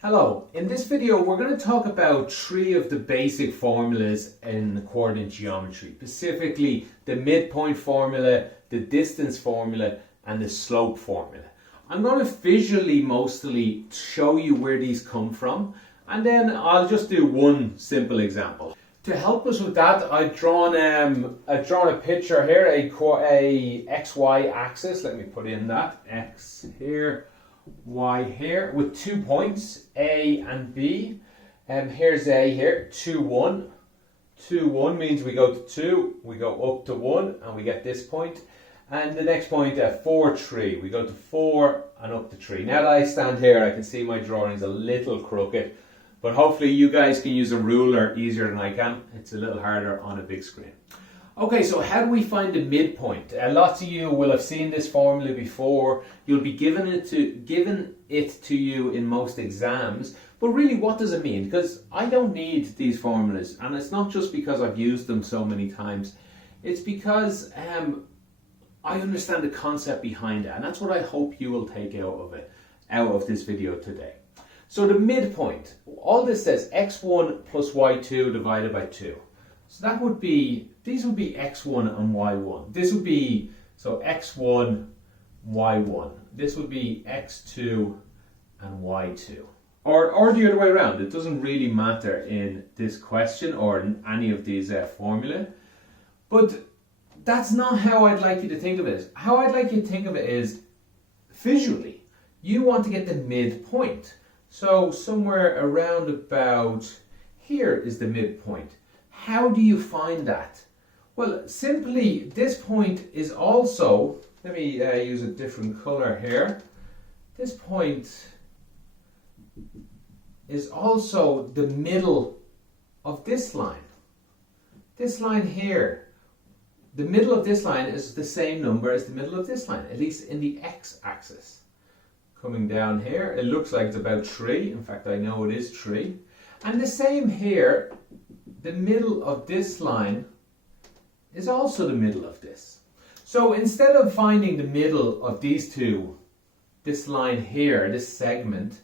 Hello, in this video we're going to talk about three of the basic formulas in coordinate geometry, specifically the midpoint formula, the distance formula and the slope formula. I'm going to visually mostly show you where these come from, and then I'll just do one simple example. To help us with that, I've drawn a picture here, a XY axis. Let me put in that, X here, Y here, with 2 points, A and B. Here's A here, 2, 1. 2, 1 means we go to 2, we go up to 1, and we get this point. And the next point, 4, 3. We go to 4 and up to 3. Now that I stand here, I can see my drawing is a little crooked, but hopefully you guys can use a ruler easier than I can. It's a little harder on a big screen. Okay, so how do we find the midpoint? Lots of you will have seen this formula before. You'll be given it to you in most exams. But really, what does it mean? Because I don't need these formulas, and it's not just because I've used them so many times. It's because I understand the concept behind it, and that's what I hope you will take out of this video today. So the midpoint, all this says x1 plus y2 divided by 2. So that would be, these would be x1 and y1. This would be, so x1, y1. This would be x2 and y2. Or the other way around. It doesn't really matter in this question or in any of these formulae. But that's not how I'd like you to think of it. How I'd like you to think of it is visually. You want to get the midpoint. So somewhere around about here is the midpoint. How do you find that? Well, simply this point is also, let me use a different color here. This point is also the middle of this line. This line here, the middle of this line is the same number as the middle of this line, at least in the x-axis. Coming down here, it looks like it's about 3. In fact, I know it is 3. And the same here, the middle of this line is also the middle of this. So instead of finding the middle of these two, this line here, this segment,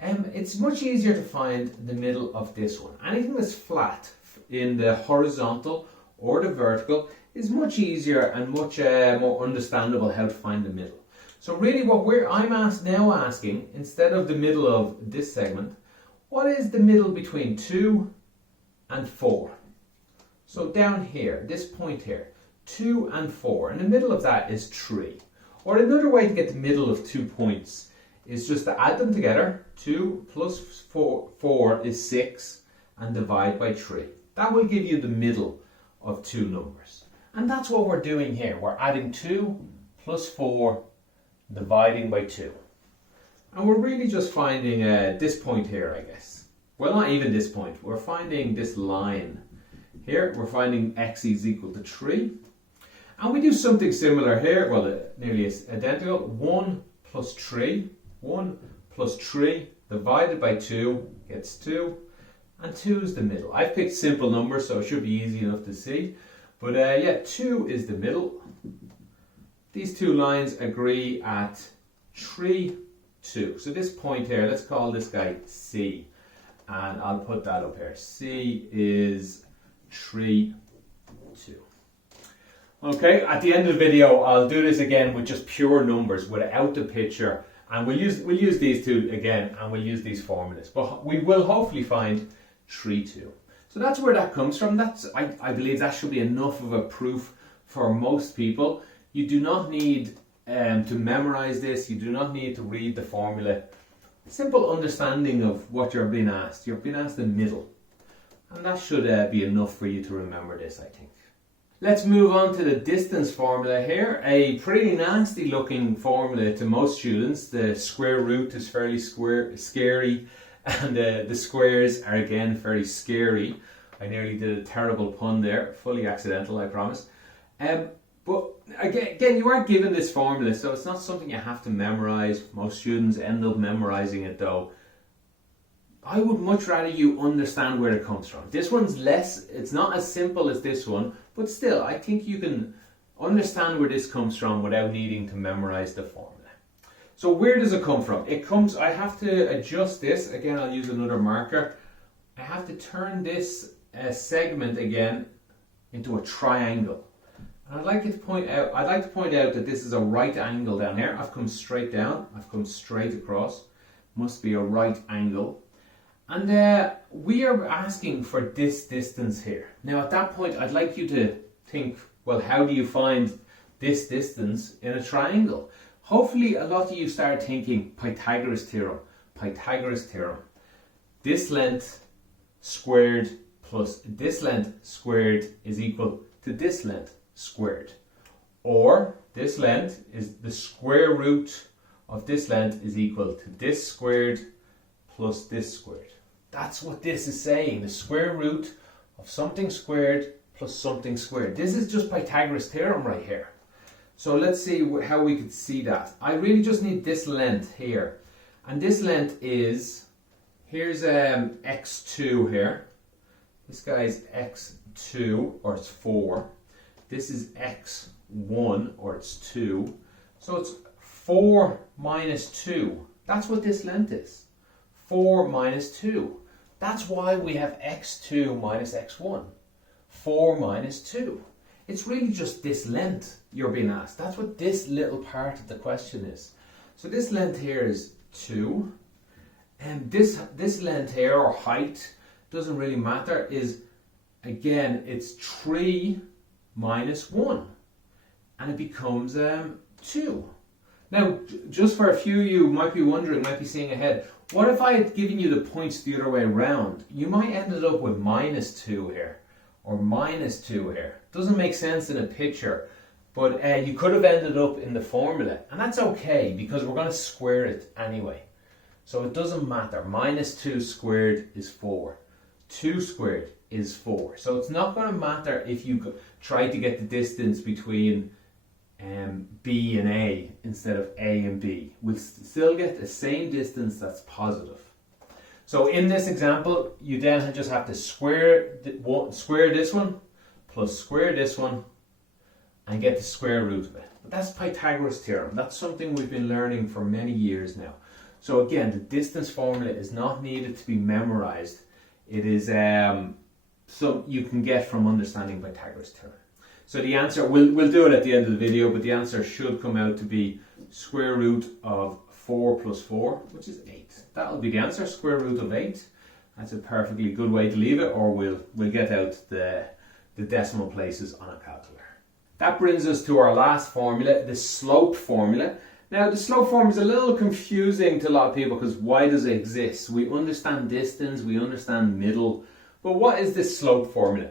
it's much easier to find the middle of this one. Anything that's flat in the horizontal or the vertical is much easier and much more understandable how to find the middle. So really what I'm now asking, instead of the middle of this segment, what is the middle between 2 and 4? So down here, this point here, 2 and 4, and the middle of that is 3. Or another way to get the middle of 2 points is just to add them together. 2 plus 4 is 6, and divide by 3. That will give you the middle of 2 numbers. And that's what we're doing here. We're adding 2 plus 4, dividing by 2. And we're really just finding this point here, I guess. Well, not even this point. We're finding this line here. We're finding x is equal to 3. And we do something similar here. Well, nearly identical. 1 plus 3. 1 plus 3 divided by 2 gets 2. And 2 is the middle. I've picked simple numbers, so it should be easy enough to see. But yeah, 2 is the middle. These two lines agree at 3, 2. So this point here, let's call this guy C. And I'll put that up here. C is 3, 2. Okay, at the end of the video, I'll do this again with just pure numbers without the picture. And we'll use these two again, and we'll use these formulas. But we will hopefully find 3, 2. So that's where that comes from. I believe that should be enough of a proof for most people. You do not need to memorize this. You do not need to read the formula. Simple understanding of what you're being asked. You're being asked the middle. And that should be enough for you to remember this, I think. Let's move on to the distance formula here. A pretty nasty looking formula to most students. The square root is fairly scary. And the squares are again very scary. I nearly did a terrible pun there. Fully accidental, I promise. But again, you are given this formula, so it's not something you have to memorize. Most students end up memorizing it though. I would much rather you understand where it comes from. This one's less, it's not as simple as this one, but still, I think you can understand where this comes from without needing to memorize the formula. So where does it come from? It comes, I have to adjust this. Again, I'll use another marker. I have to turn this segment again into a triangle. And I'd like to point out that this is a right angle down here. I've come straight down. I've come straight across. Must be a right angle. And we are asking for this distance here. Now at that point, I'd like you to think, well, how do you find this distance in a triangle? Hopefully a lot of you start thinking Pythagoras theorem. Pythagoras theorem. This length squared plus this length squared is equal to this length squared. Or this length is the square root of this length is equal to this squared plus this squared. That's what this is saying. The square root of something squared plus something squared. This is just Pythagoras theorem right here. So let's see how we could see that. I really just need this length here. And this length is, here's x2 here. This guy's x2, or it's 4. This is x1, or it's 2. So it's 4 minus 2. That's what this length is. 4 minus 2. That's why we have x2 minus x1. 4 minus 2. It's really just this length you're being asked. That's what this little part of the question is. So this length here is 2. And this length here, or height, doesn't really matter, is, again, it's 3 minus 1. And it becomes 2. Now, just for a few of you might be wondering, might be seeing ahead, what if I had given you the points the other way around? You might ended up with minus 2 here, or minus 2 here. Doesn't make sense in a picture, but you could have ended up in the formula. And that's okay, because we're going to square it anyway. So it doesn't matter. Minus 2 squared is 4. 2 squared is 4. So it's not going to matter if you try to get the distance between B and A instead of A and B. We'll still get the same distance that's positive. So in this example, you then just have to square this one plus square this one and get the square root of it. But that's Pythagoras theorem. That's something we've been learning for many years now. So again, the distance formula is not needed to be memorized. It is so you can get from understanding Pythagoras theorem. So the answer, we'll do it at the end of the video, but the answer should come out to be square root of 4 plus 4, which is 8. That'll be the answer, square root of 8. That's a perfectly good way to leave it, or we'll get out the decimal places on a calculator. That brings us to our last formula, the slope formula. Now, the slope formula is a little confusing to a lot of people because why does it exist? We understand distance, we understand middle, but what is this slope formula?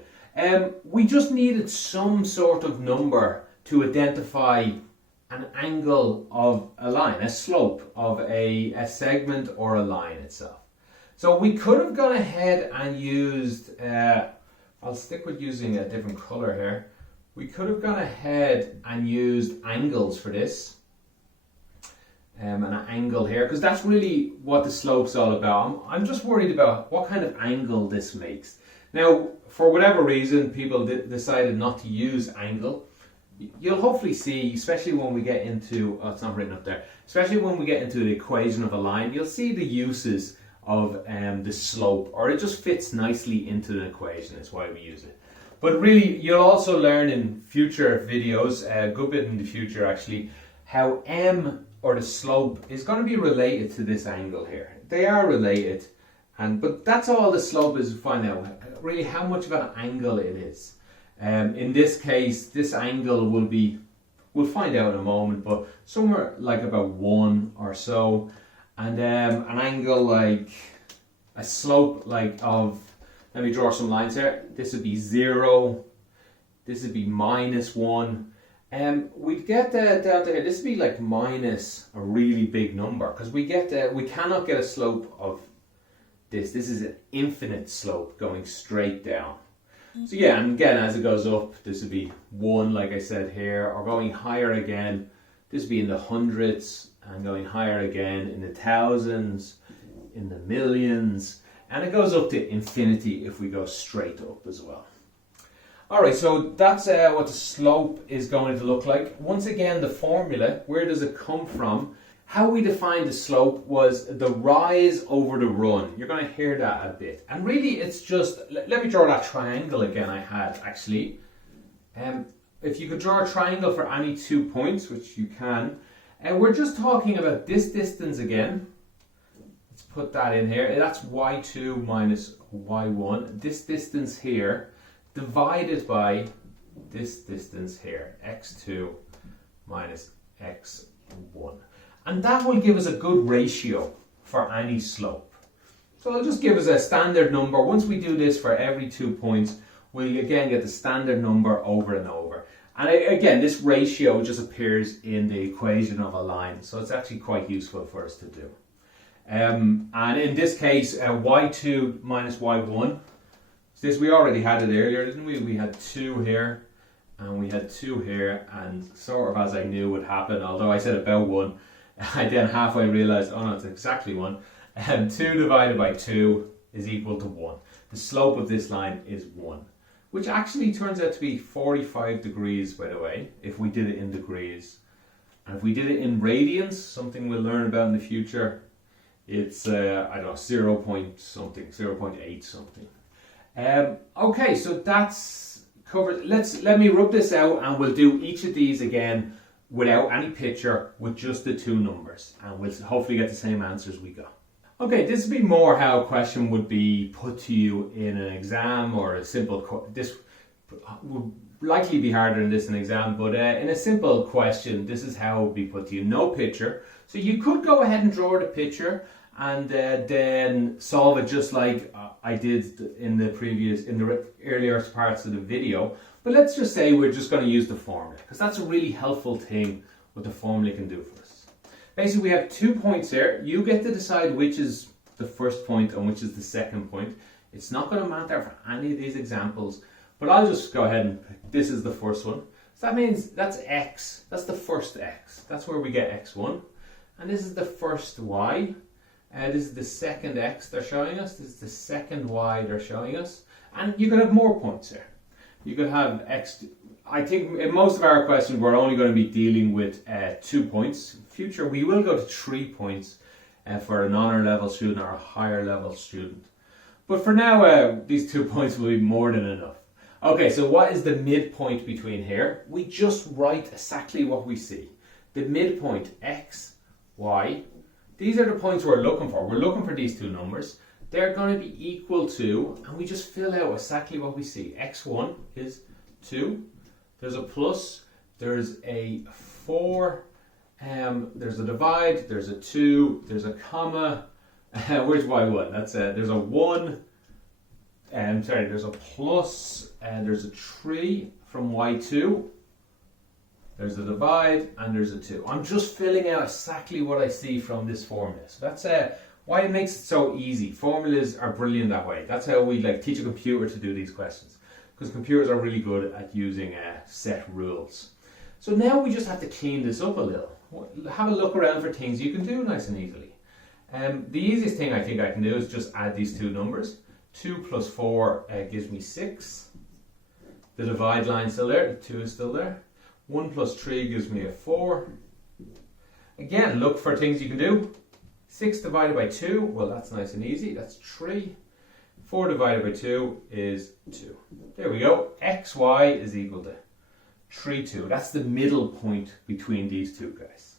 We just needed some sort of number to identify an angle of a line, a slope of a segment or a line itself. So we could have gone ahead and used, I'll stick with using a different color here. We could have gone ahead and used angles for this. An angle here, because that's really what the slope's all about. I'm just worried about what kind of angle this makes. Now, for whatever reason, people decided not to use angle. You'll hopefully see, especially when we get into, oh, it's not written up there, especially when we get into the equation of a line, you'll see the uses of the slope, or it just fits nicely into the equation. That's why we use it. But really, you'll also learn in future videos, a good bit in the future actually, how m, or the slope, is going to be related to this angle here. They are related, but that's all the slope is to find out, really how much of an angle it is. In this case, this angle will be, we'll find out in a moment, but somewhere like about 1 or so. And an angle like, a slope like of, let me draw some lines here. This would be 0, this would be minus 1. We'd get down to here, this would be like minus a really big number, because we cannot get a slope of this. This is an infinite slope going straight down. So yeah, and again, as it goes up, this would be 1, like I said here, or going higher again, this would be in the hundreds, and going higher again in the thousands, in the millions, and it goes up to infinity if we go straight up as well. Alright, so that's what the slope is going to look like. Once again, the formula, where does it come from? how we defined the slope was the rise over the run. You're going to hear that a bit. And really it's just, let me draw that triangle again I had actually. If you could draw a triangle for any 2 points, which you can, and we're just talking about this distance again. Let's put that in here. That's y2 minus y1. This distance here divided by this distance here, x2 minus x1. And that will give us a good ratio for any slope. So it'll just give us a standard number. Once we do this for every 2 points, we'll again get the standard number over and over. And again, this ratio just appears in the equation of a line, so it's actually quite useful for us to do. And in this case, y2 minus y1, this we already had it earlier, didn't we? We had 2 here, and we had 2 here, and sort of as I knew would happen, although I said about 1, I then halfway realised, oh no, it's exactly 1. 2 divided by 2 is equal to 1. The slope of this line is 1. Which actually turns out to be 45 degrees, by the way, if we did it in degrees. And if we did it in radians, something we'll learn about in the future, it's, I don't know, 0 point something, 0.8 something. Okay, so that's covered. Let me rub this out and we'll do each of these again without any picture, with just the 2 numbers. And we'll hopefully get the same answers we got. Okay, this would be more how a question would be put to you in an exam, or a simple, this would likely be harder than this in an exam, but in a simple question, this is how it would be put to you. No picture. So you could go ahead and draw the picture and then solve it just like I did in the earlier parts of the video. But let's just say we're just going to use the formula, because that's a really helpful thing what the formula can do for us. Basically, we have 2 points here. You get to decide which is the first point and which is the second point. It's not going to matter for any of these examples, but I'll just go ahead and this is the first one. So that means that's x. That's the first x. That's where we get x1. And this is the first y. This is the second x they're showing us. This is the second y they're showing us. And you could have more points here. You could have x. I think in most of our questions we're only going to be dealing with 2 points. In future we will go to 3 points for an honour level student or a higher level student. But for now these 2 points will be more than enough. Okay, so what is the midpoint between here? We just write exactly what we see. The midpoint x, y. These are the points we're looking for. We're looking for these 2 numbers. They're going to be equal to, and we just fill out exactly what we see. x1 is 2. There's a plus, there's a 4, there's a divide, there's a 2, there's a comma. Where's y1? That's there's a 1, there's a plus, and there's a 3 from y2. There's a divide, and there's a 2. I'm just filling out exactly what I see from this formula. So that's why it makes it so easy. Formulas are brilliant that way. That's how we teach a computer to do these questions, because computers are really good at using set rules. So now we just have to clean this up a little. Have a look around for things you can do nice and easily. The easiest thing I think I can do is just add these 2 numbers. 2 plus 4 gives me 6. The divide line's still there, the 2 is still there. 1 plus 3 gives me a 4. Again, look for things you can do. 6 divided by 2, well that's nice and easy, that's 3. 4 divided by 2 is 2. There we go. xy is equal to 3, 2. That's the middle point between these 2 guys.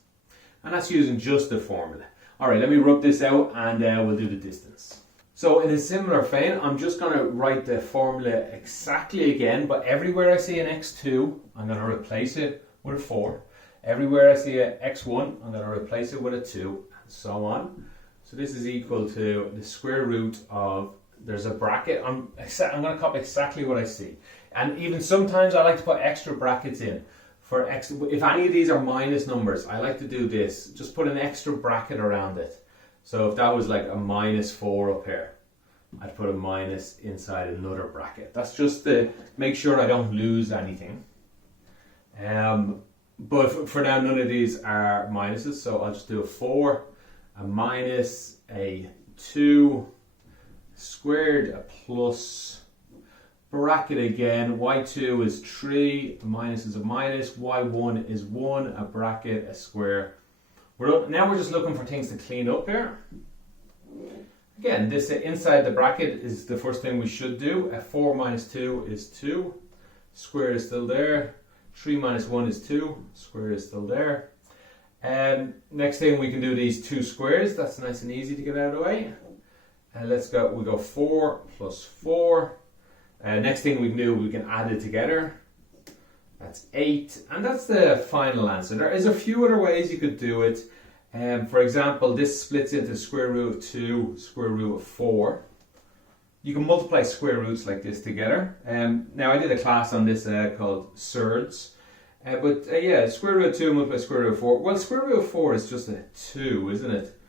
And that's using just the formula. Alright, let me rub this out and we'll do the distance. So in a similar vein, I'm just going to write the formula exactly again, but everywhere I see an x2, I'm going to replace it with a 4. Everywhere I see an x1, I'm going to replace it with a 2, and so on. So this is equal to the square root of, there's a bracket. I'm going to copy exactly what I see. And even sometimes I like to put extra brackets in. For x, if any of these are minus numbers, I like to do this. Just put an extra bracket around it. So if that was like a minus 4 up here, I'd put a minus inside another bracket. That's just to make sure I don't lose anything. But for now, none of these are minuses. So I'll just do a 4, a minus, a 2, squared, a plus, bracket again, y2 is 3, a minus is a minus, y1 is 1, a bracket, a square, Now we're just looking for things to clean up here. Again, this inside the bracket is the first thing we should do. 4 minus 2 is 2. Square is still there. 3 minus 1 is 2. Square is still there. Next thing we can do these two squares. That's nice and easy to get out of the way. Let's go. We go 4 plus 4. Next thing we can do, we can add it together. That's 8, and that's the final answer. There is a few other ways you could do it. For example, this splits into square root of 2, square root of 4. You can multiply square roots like this together. Now I did a class on this called certs. Yeah, square root of 2 multiplied square root of 4. Well, square root of 4 is just a 2, isn't it?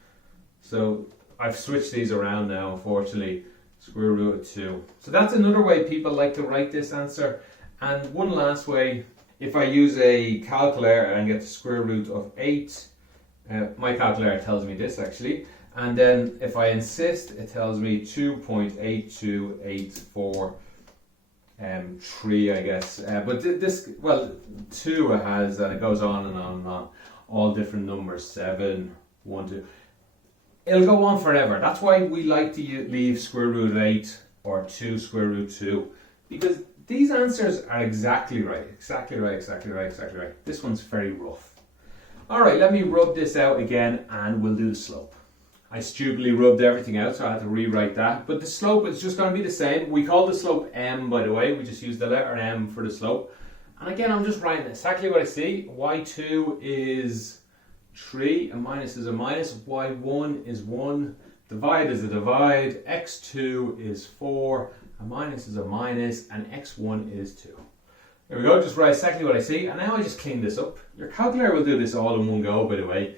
So I've switched these around now, unfortunately. Square root of 2. So that's another way people like to write this answer. And one last way, if I use a calculator and get the square root of 8, my calculator tells me this actually, and then if I insist, it tells me 2.82843, I guess. But this, well, 2 has, and it goes on and on and on, all different numbers, 7, 1, 2. It'll go on forever. That's why we like to leave square root of 8 or 2 square root 2, because these answers are exactly right. Exactly right, exactly right, exactly right. This one's very rough. Alright, let me rub this out again and we'll do the slope. I stupidly rubbed everything out, so I had to rewrite that. But the slope is just going to be the same. We call the slope m, by the way. We just use the letter m for the slope. And again, I'm just writing exactly what I see. y2 is 3, a minus is a minus, y1 is 1, divide is a divide, x2 is 4, a minus is a minus, and x1 is 2. There we go, just write exactly what I see, and now I just clean this up. Your calculator will do this all in one go, by the way,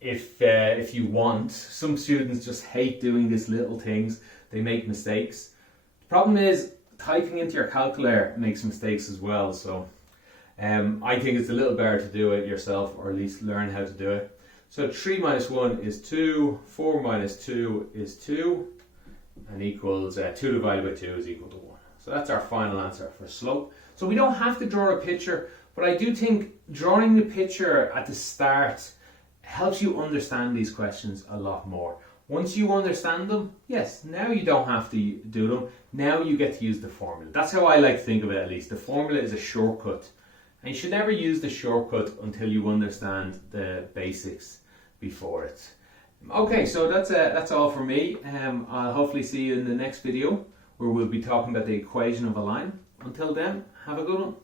if you want. Some students just hate doing these little things, they make mistakes. The problem is, typing into your calculator makes mistakes as well, so I think it's a little better to do it yourself, or at least learn how to do it. So 3 minus 1 is 2, 4 minus 2 is 2, and equals 2 divided by 2 is equal to 1. So that's our final answer for slope. So we don't have to draw a picture, but I do think drawing the picture at the start helps you understand these questions a lot more. Once you understand them, yes, now you don't have to do them. Now you get to use the formula. That's how I like to think of it, at least. The formula is a shortcut. And you should never use the shortcut until you understand the basics before it. Okay, so that's all for me. I'll hopefully see you in the next video where we'll be talking about the equation of a line. Until then, have a good one.